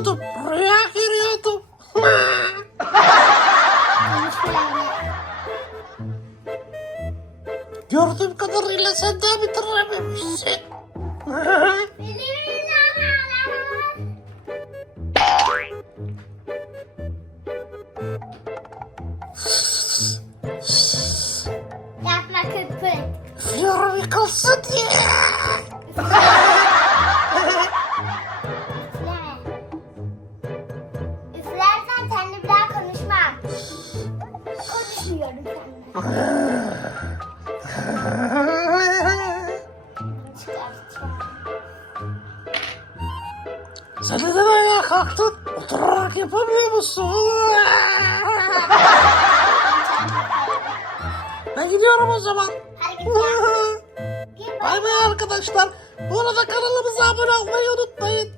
uyuyordum. Rüya görüyordum. Gördüğüm kadarıyla sen daha bitirememişsin. Yapma kıpkırık. Üflüyorum yıkılsın diye. Sen neden ayağa kalktın? Oturarak yapamıyor musun? ben gidiyorum o zaman. Bay bay arkadaşlar. Bu arada kanalımıza abone olmayı unutmayın.